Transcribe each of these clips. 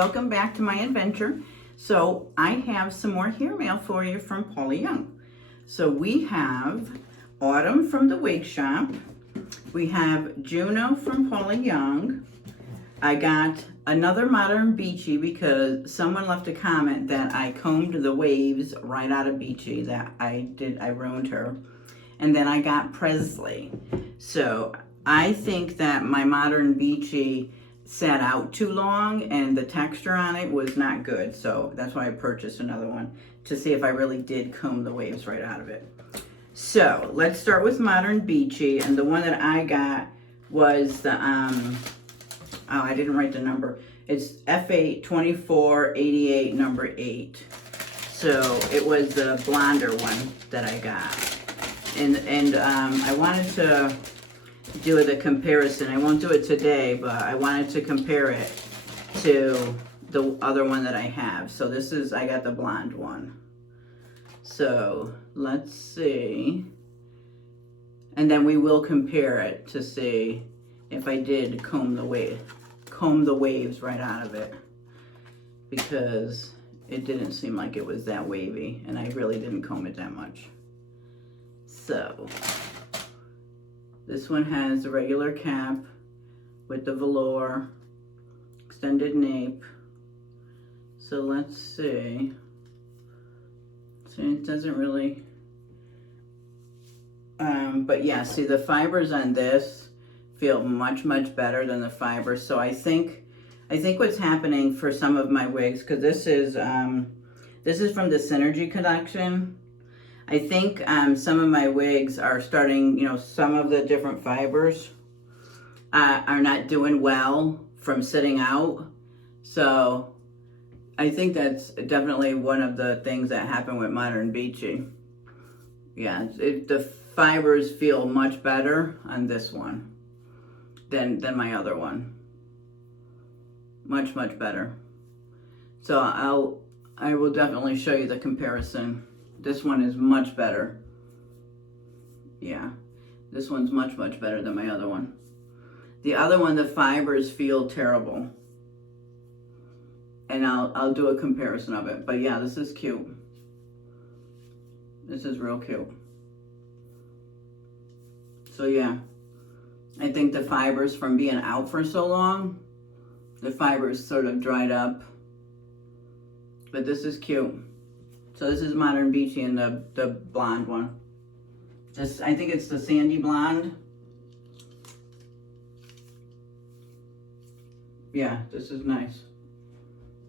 welcome back to my adventure. So I have some more hair mail for you from Paula Young. So we have Autumn from the Wig Shop. We have Juno from Paula Young. I got another modern Beachy because someone left a comment that I combed the waves right out of Beachy. That I ruined her. And then I got Presley. So I think that my modern Beachy sat out too long and the texture on it was not good. So that's why I purchased another one to see if I really did comb the waves right out of it. So let's start with modern Beachy, and the one that I got was the oh, I didn't write the number. It's F8 2488 number 8. So it was the blonder one that I got, and I wanted to do the comparison. I won't do it today, but I wanted to compare it to the other one that I have. So this is, I got the blonde one. So let's see. And then we will compare it to see if I did comb the waves right out of it, because it didn't seem like it was that wavy and I really didn't comb it that much. So this one has the regular cap with the velour, extended nape. So let's see. See, it doesn't really, but yeah, see the fibers on this feel much better than the fibers. So I think what's happening for some of my wigs, because this is from the Synergy collection. I think some of my wigs are starting, you know, some of the different fibers are not doing well from sitting out. So I think that's definitely one of the things that happened with modern Beachy. Yeah, the fibers feel much better on this one than my other one. Much better. So I will definitely show you the comparison. This one is much better. Yeah, this one's much better than my other one. The other one, the fibers feel terrible. And I'll do a comparison of it. But yeah, this is cute. This is real cute. So yeah, I think the fibers from being out for so long, the fibers sort of dried up. But this is cute. So this is modern Beachy and the blonde one. I think it's the sandy blonde. Yeah, this is nice.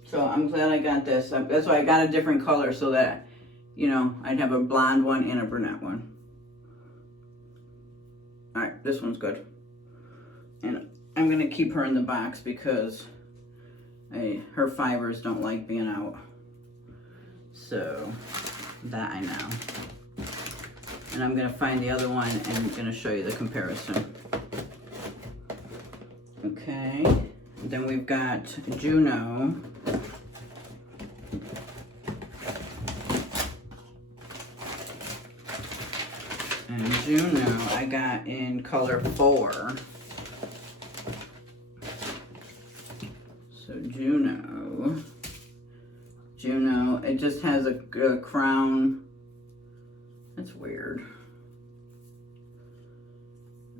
So I'm glad I got this. That's why I got a different color, so that, you know, I'd have a blonde one and a brunette one. All right, this one's good. And I'm gonna keep her in the box because her fibers don't like being out. So that I know. And I'm gonna find the other one and I'm gonna show you the comparison. Okay, then we've got Juno. And Juno I got in color 4. So Juno, it just has a crown. That's weird.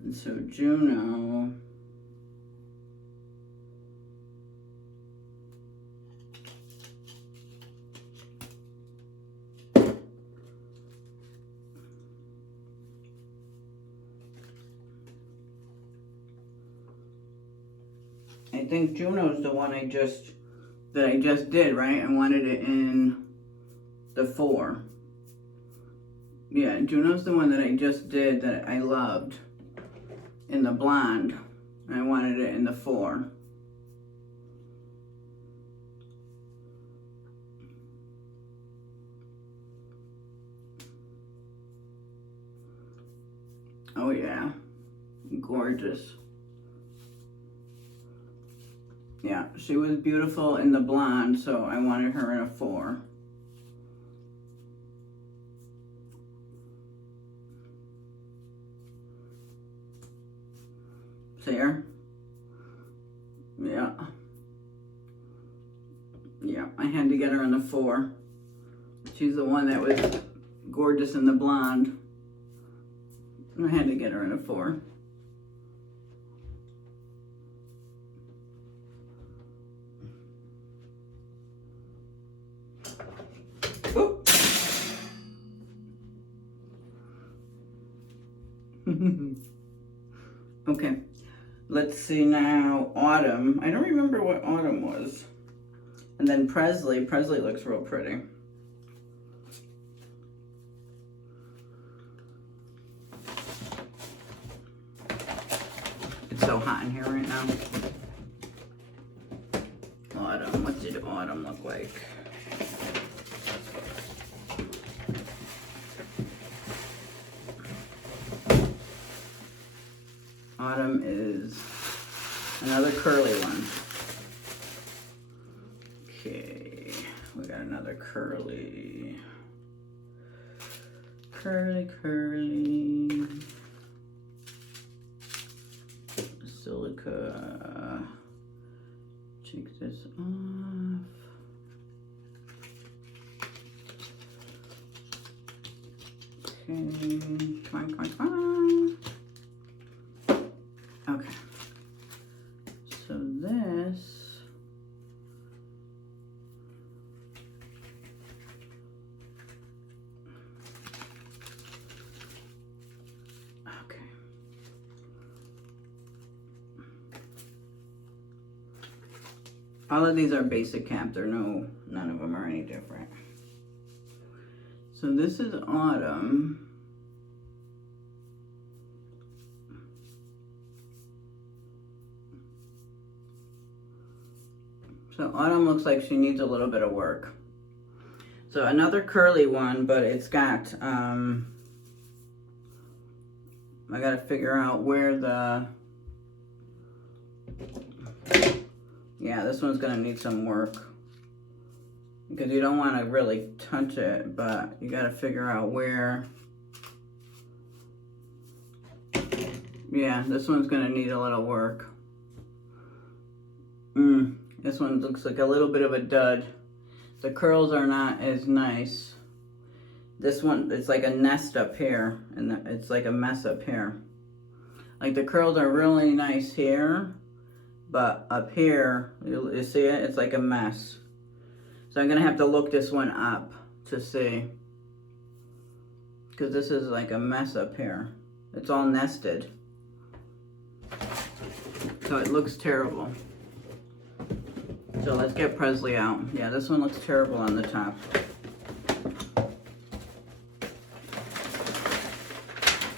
And so Juno, I think Juno's the one I just did, right? I wanted it in the 4. Yeah, Juno's the one that I just did that I loved in the blonde. I wanted it in the 4. Oh yeah, gorgeous. Yeah, she was beautiful in the blonde, so I wanted her in a 4. See her? Yeah. had to get her in the 4. She's the one that was gorgeous in the blonde. I had to get her in a 4. Oop. Okay, let's see now, Autumn. I don't remember what Autumn was. And then Presley. Presley looks real pretty. It's so hot in here right now. Autumn, what did Autumn look like? Autumn is another curly one. Okay, we got another curly. Curly. Silica. Take this off. Okay, come on. Okay, so this, okay. All of these are basic cap. None of them are any different. So this is Autumn. So Autumn looks like she needs a little bit of work. So another curly one, but it's got, I gotta figure out where the, yeah, this one's gonna need some work. Because you don't wanna really touch it, but you gotta figure out where. Yeah, this one's gonna need a little work. This one looks like a little bit of a dud. The curls are not as nice. This one, it's like a nest up here, and it's like a mess up here. Like the curls are really nice here, but up here, you see it? It's like a mess. So I'm gonna have to look this one up to see. Because this is like a mess up here. It's all nested. So it looks terrible. So let's get Presley out. Yeah, this one looks terrible on the top.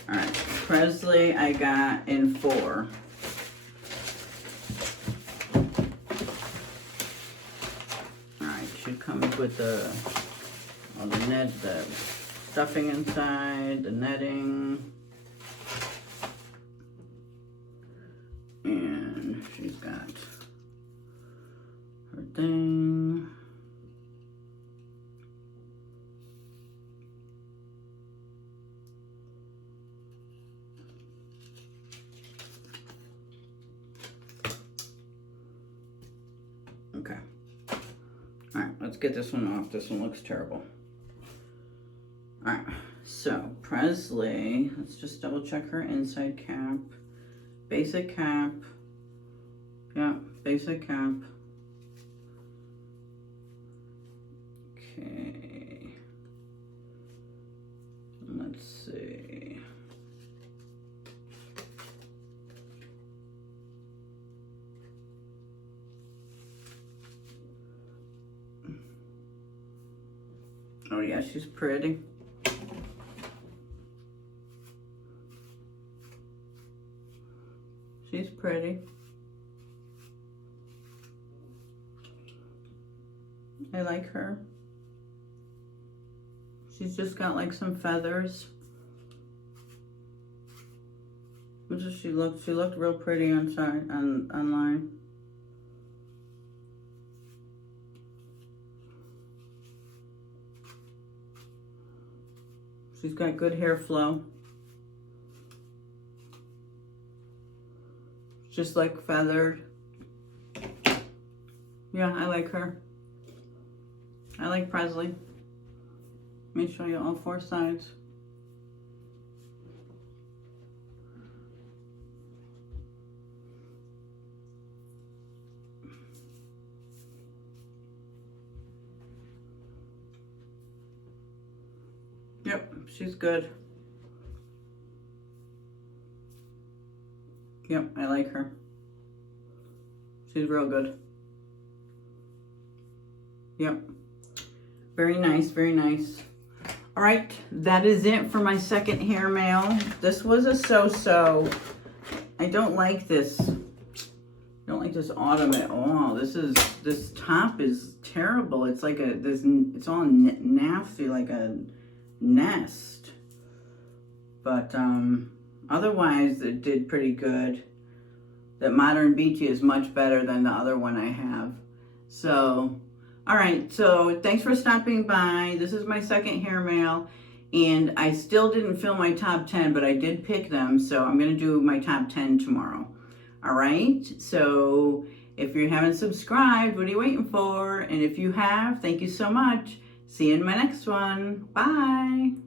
All right, Presley I got in 4. All right, she comes with all the net, the stuffing inside, the netting. And she's got her thing. Okay. All right, let's get this one off. This one looks terrible. All right, so Presley, let's just double check her inside cap. Basic cap. Yeah, basic cap. Okay. Let's see. Oh yeah, she's pretty. She's pretty. I like her. She's just got like some feathers. What does she look? She looked real pretty online. She's got good hair flow. Just like feathered. Yeah, I like her. I like Presley. Let me show you all 4 sides. Yep, she's good. Yep, I like her. She's real good. Yep. Very nice, very nice. All right, that is it for my second hair mail. This was a so-so. I don't like this. I don't like this autumn at all. This top is terrible. It's like it's all nasty, like a nest. But otherwise, it did pretty good. That Modern Beachy is much better than the other one I have. So, all right. So thanks for stopping by. This is my second hair mail. And I still didn't film my top 10, but I did pick them. So I'm going to do my top 10 tomorrow. All right. So if you haven't subscribed, what are you waiting for? And if you have, thank you so much. See you in my next one. Bye.